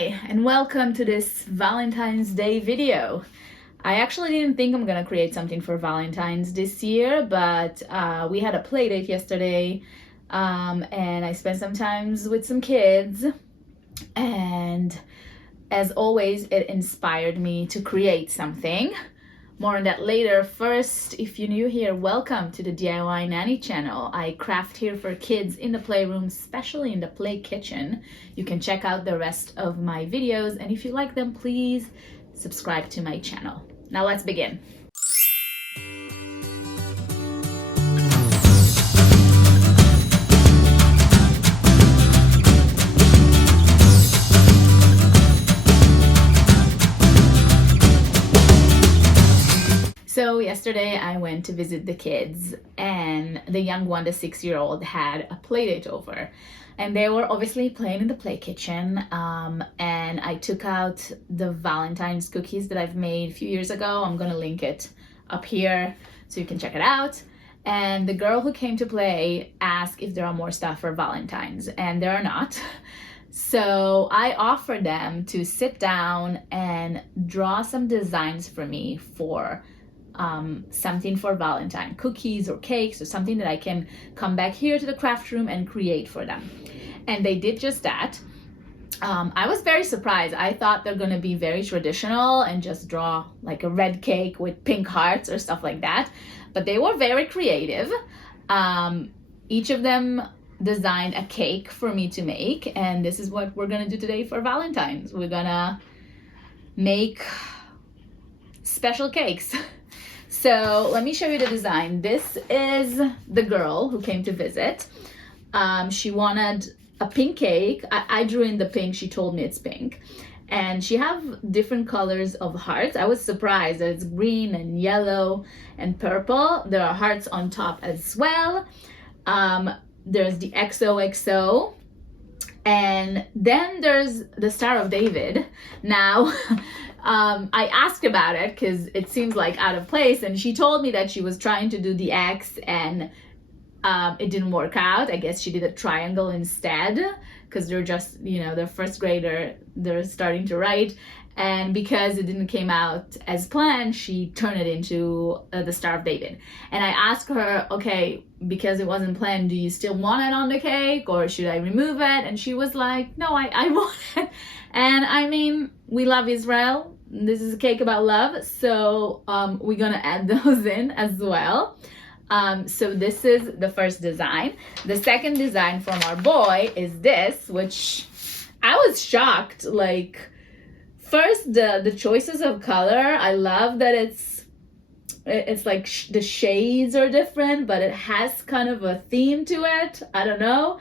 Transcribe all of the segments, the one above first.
Hi, and welcome to this Valentine's Day video. I actually didn't think I'm gonna create something for Valentine's this year, but we had a play date yesterday, and I spent some time with some kids, and as always, it inspired me to create something. More on that later. First, if you're new here, welcome to the DIY Nanny channel. I craft here for kids in the playroom, especially in the play kitchen. You can check out the rest of my videos, and if you like them, please subscribe to my channel. Now let's begin. So yesterday I went to visit the kids, and the young one, the 6-year-old, had a play date over, and they were obviously playing in the play kitchen, and I took out the Valentine's cookies that I've made a few years ago. I'm gonna link it up here so you can check it out. And the girl who came to play asked if there are more stuff for Valentine's, and there are not. So I offered them to sit down and draw some designs for me for something for Valentine, cookies or cakes or something that I can come back here to the craft room and create for them. And they did just that. I was very surprised. I thought they're gonna be very traditional and just draw like a red cake with pink hearts or stuff like that, but they were very creative. Each of them designed a cake for me to make, and this is what we're gonna do today for Valentine's. We're gonna make special cakes. So let me show you the design. This is the girl who came to visit. She wanted a pink cake. I drew in the pink. She told me it's pink. And she have different colors of hearts. I was surprised that it's green and yellow and purple. There are hearts on top as well. There's the XOXO. And then there's the Star of David. Now, I asked about it because it seems like out of place, and she told me that she was trying to do the X and it didn't work out. I guess she did a triangle instead because they're just, they're first grader, they're starting to write. And because it didn't came out as planned, she turned it into the Star of David. And I asked her, okay, because it wasn't planned, do you still want it on the cake or should I remove it? And she was like, no, I want it. And I mean, we love Israel. This is a cake about love. So we're gonna add those in as well. So this is the first design. The second design from our boy is this, which I was shocked. Like, first, the choices of color. I love that it's like the shades are different, but it has kind of a theme to it. I don't know.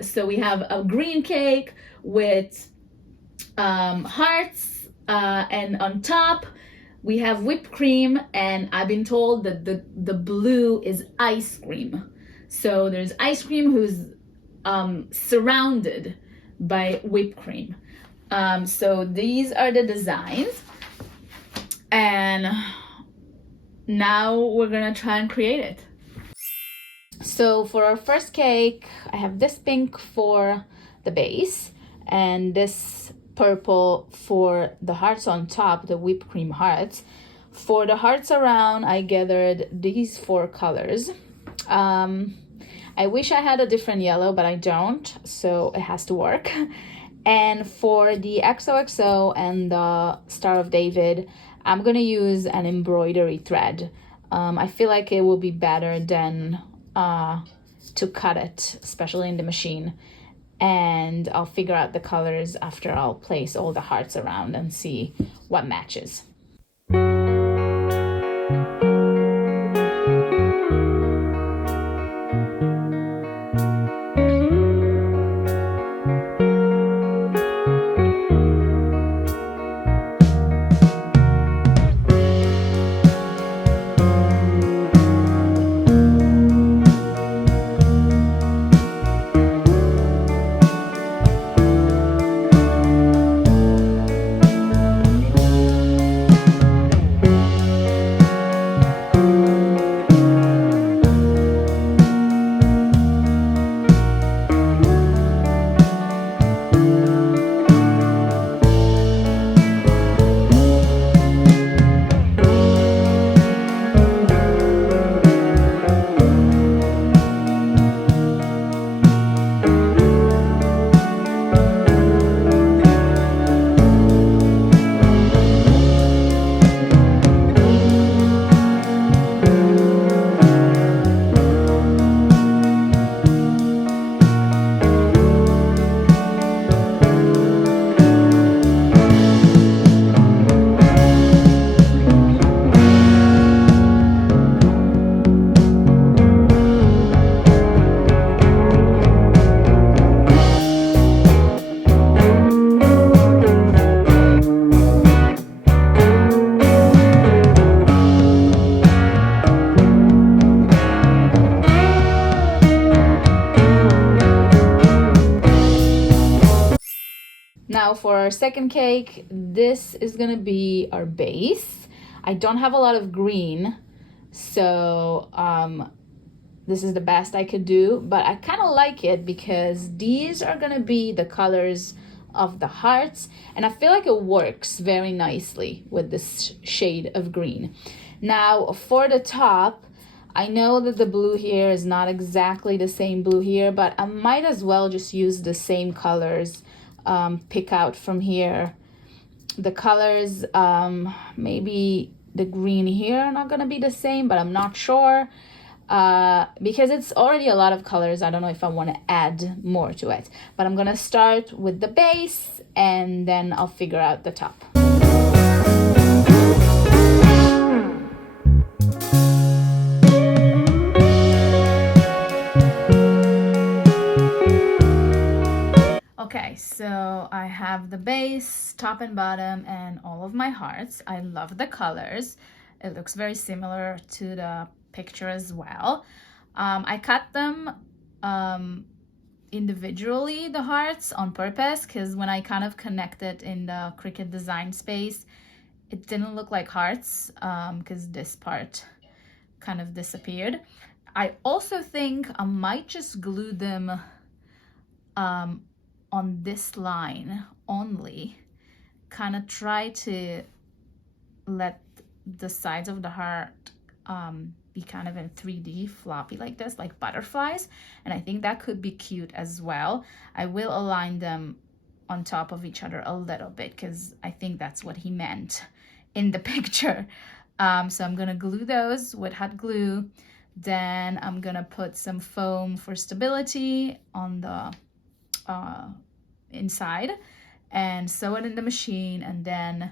So we have a green cake with hearts, and on top we have whipped cream, and I've been told that the blue is ice cream. So there's ice cream who's surrounded by whipped cream. So these are the designs, and now we're gonna try and create it. So for our first cake, I have this pink for the base and this purple for the hearts on top, the whipped cream hearts. For the hearts around, I gathered these 4 colors. I wish I had a different yellow, but I don't, so it has to work. And for the XOXO and the Star of David, I'm gonna use an embroidery thread. I feel like it will be better than to cut it, especially in the machine. And I'll figure out the colors after I'll place all the hearts around and see what matches. Now for our second cake, this is gonna be our base. I don't have a lot of green, so this is the best I could do, but I kind of like it because these are gonna be the colors of the hearts, and I feel like it works very nicely with this shade of green. Now for the top, I know that the blue here is not exactly the same blue here, but I might as well just use the same colors, pick out from here the colors. Maybe the green here are not gonna be the same, but I'm not sure. Because it's already a lot of colors, I don't know if I want to add more to it. But I'm gonna start with the base and then I'll figure out the top. Okay, so I have the base, top and bottom, and all of my hearts. I love the colors. It looks very similar to the picture as well. I cut them individually, the hearts, on purpose, because when I kind of connected in the Cricut design space, it didn't look like hearts, because this part kind of disappeared. I also think I might just glue them on this line only, kind of try to let the sides of the heart be kind of in 3D floppy like this, like butterflies, and I think that could be cute as well. I will align them on top of each other a little bit because I think that's what he meant in the picture. So I'm gonna glue those with hot glue, then I'm gonna put some foam for stability on the inside and sew it in the machine, and then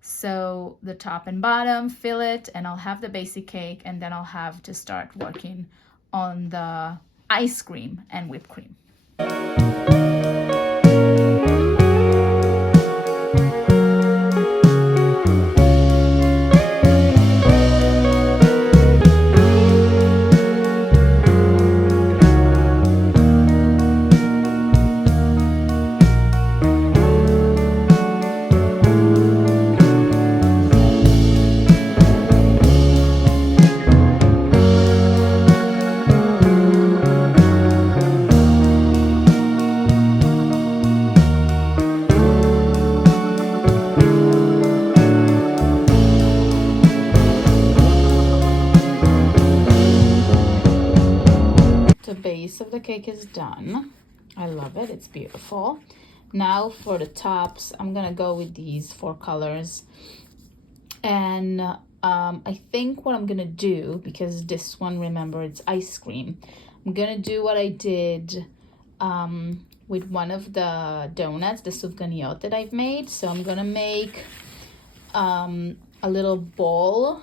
sew the top and bottom, fill it, and I'll have the basic cake, and then I'll have to start working on the ice cream and whipped cream. The base of the cake is done. I love it, it's beautiful. Now for the tops, I'm gonna go with these 4 colors, and I think what I'm gonna do, because this one, remember, it's ice cream, I'm gonna do what I did with one of the donuts, the souvenir that I've made. So I'm gonna make a little ball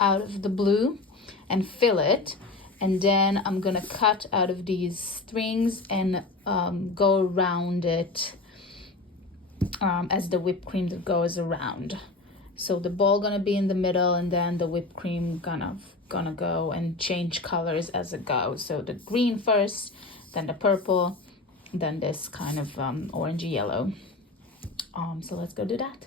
out of the blue and fill it, and then I'm gonna cut out of these strings and go around it as the whipped cream that goes around. So the ball gonna be in the middle, and then the whipped cream gonna go and change colors as it goes. So the green first, then the purple, then this kind of orangey yellow. So let's go do that.